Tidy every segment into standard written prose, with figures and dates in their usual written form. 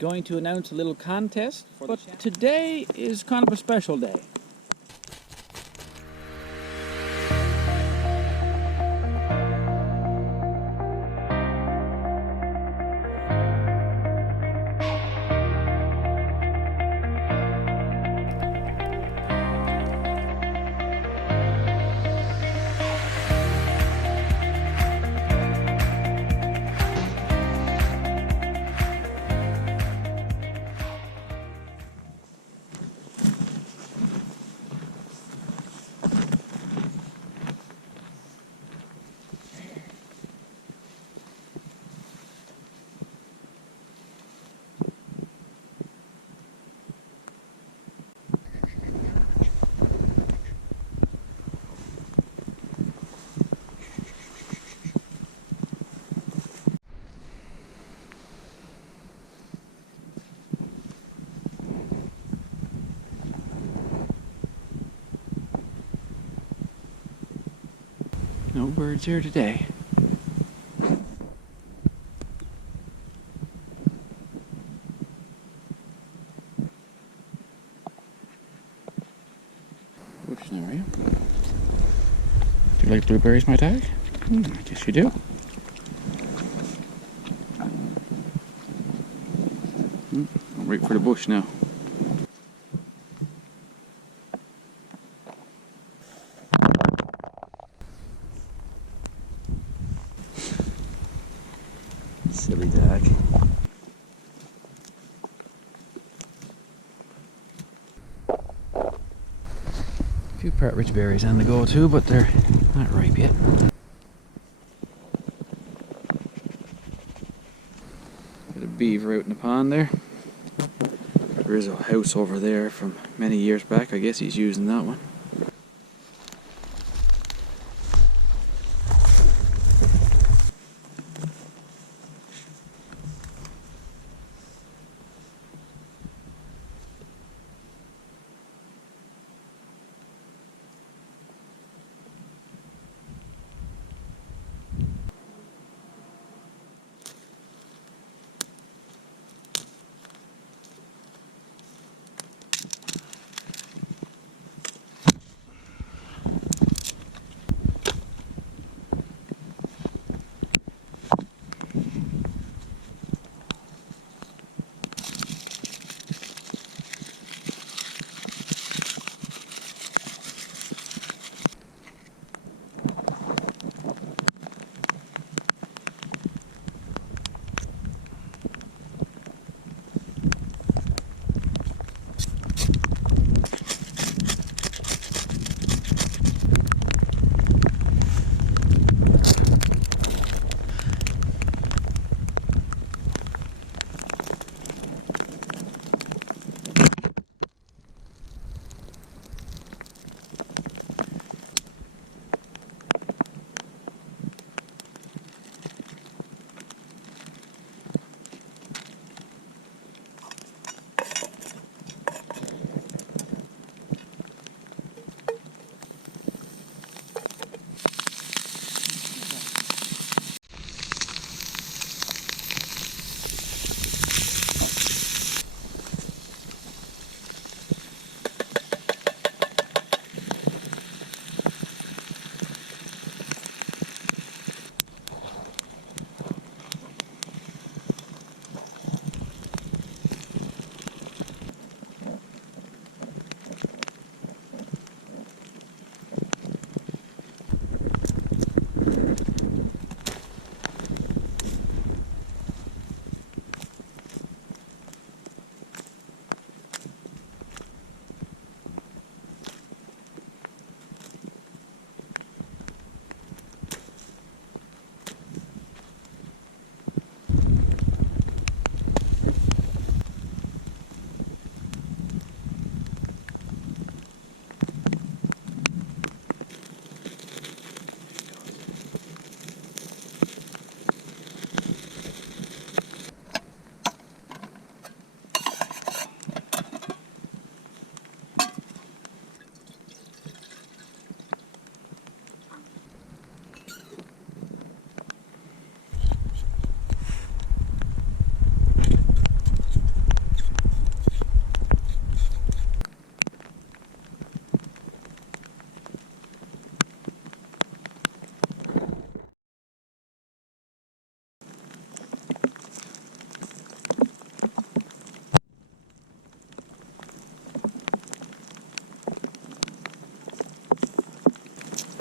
going to announce a little contest, but today is kind of a special day. No birds here today. Oops, there are you. Do you like blueberries, my dog? I guess you do. I'll wait for the bush now. Silly dog. A few partridge berries on the go too, but they're not ripe yet. Got a beaver out in the pond there. There is a house over there from many years back. I guess he's using that one.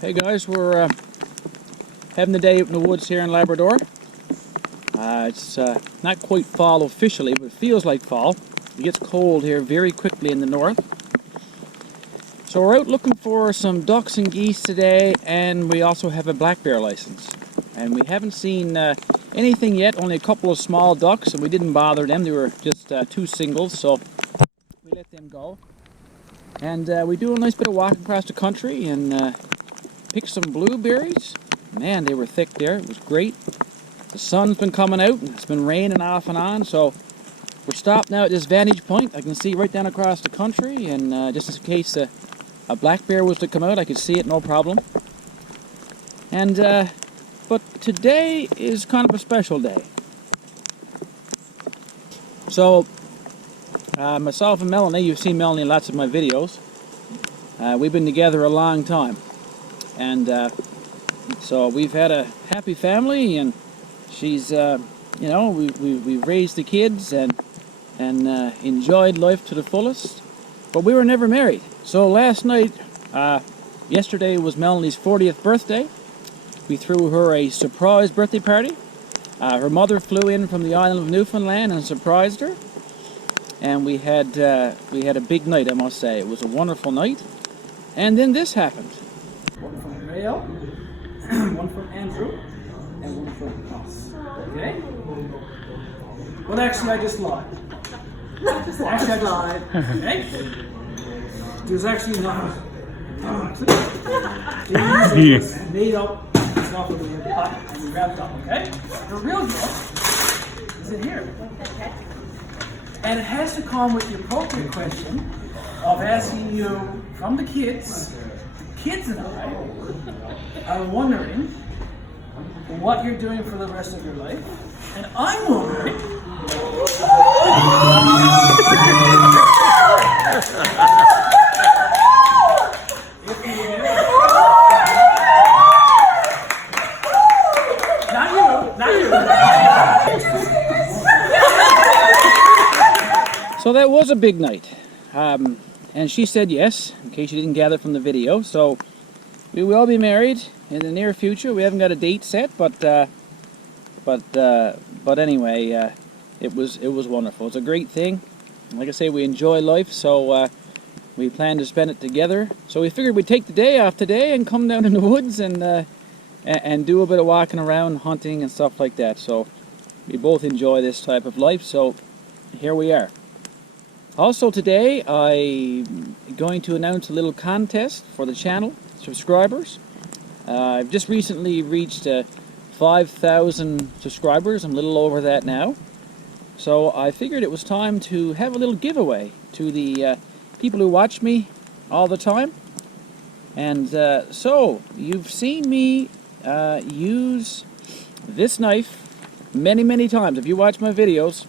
Hey guys, we're having the day out in the woods here in Labrador. It's not quite fall officially, but it feels like fall. It gets cold here very quickly in the north. So we're out looking for some ducks and geese today, and we also have a black bear license. And we haven't seen anything yet, only a couple of small ducks, and we didn't bother them. They were just two singles, so we let them go. And we do a nice bit of walking across the country and pick some blueberries. Man, they were thick there. It was great. The sun's been coming out and it's been raining off and on, so we're stopped now at this vantage point. I can see right down across the country, and just in case a black bear was to come out, I could see it no problem. And but today is kind of a special day. So myself and Melanie, you've seen Melanie in lots of my videos. We've been together a long time. And so we've had a happy family, and she's, you know, we've raised the kids and enjoyed life to the fullest. But we were never married. So last night, yesterday was Melanie's 40th birthday. We threw her a surprise birthday party. Her mother flew in from the island of Newfoundland and surprised her. And we had a big night, I must say. It was a wonderful night. And then this happened. One from Rayo, one from Andrew, and one from us. Okay? Well, actually, I just lied. Just lied. Okay? There's actually nothing. Yes. Made up stuff that we had cut and we wrapped up, okay? The real deal is in here. And it has to come with the appropriate question of asking you from the kids. Kids and I are wondering what you're doing for the rest of your life, and I'm wondering if you not you. So that was a big night. And she said yes, in case you didn't gather from the video. So we will be married in the near future. We haven't got a date set, but anyway, it was wonderful. It's a great thing. Like I say, we enjoy life, so we plan to spend it together. So we figured we'd take the day off today and come down in the woods and do a bit of walking around, hunting and stuff like that. So we both enjoy this type of life. So here we are. Also today, I'm going to announce a little contest for the channel subscribers. I've just recently reached 5,000 subscribers. I'm a little over that now. So I figured it was time to have a little giveaway to the people who watch me all the time. And so you've seen me use this knife many times. If you watch my videos,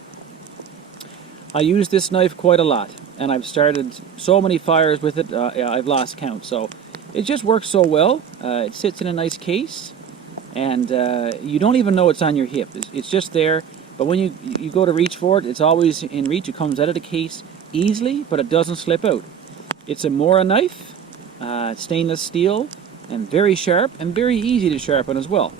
I use this knife quite a lot, and I've started so many fires with it, I've lost count. So it just works so well. It sits in a nice case, and you don't even know it's on your hip. It's just there, but when you go to reach for it, it's always in reach. It comes out of the case easily, but it doesn't slip out. It's a Mora knife, stainless steel, and very sharp, and very easy to sharpen as well.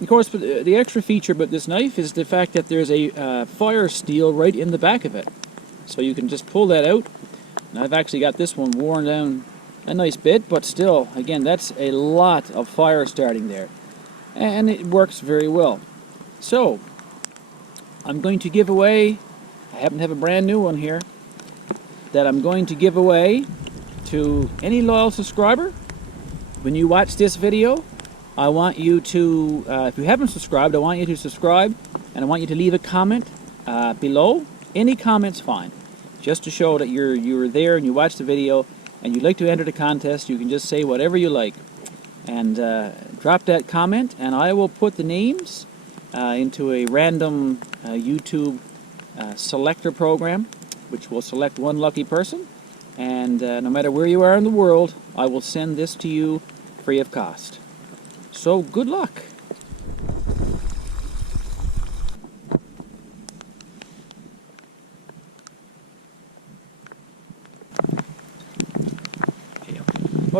Of course, the extra feature about this knife is the fact that there's a fire steel right in the back of it. So you can just pull that out. And I've actually got this one worn down a nice bit, but still, again, that's a lot of fire starting there. And it works very well. So, I'm going to give away, I happen to have a brand new one here, that I'm going to give away to any loyal subscriber. When you watch this video, I want you to, if you haven't subscribed, I want you to subscribe, and I want you to leave a comment below. Any comment's fine, just to show that you're there and you watch the video and you'd like to enter the contest. You can just say whatever you like, and drop that comment, and I will put the names into a random YouTube selector program, which will select one lucky person, and no matter where you are in the world, I will send this to you free of cost. So good luck.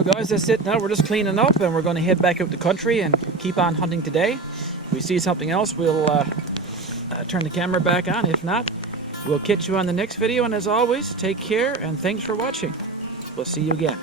Well, guys, that's it now. We're just cleaning up and we're going to head back out the country and keep on hunting today. If we see something else, we'll turn the camera back on. If not, we'll catch you on the next video. And as always, take care and thanks for watching. We'll see you again.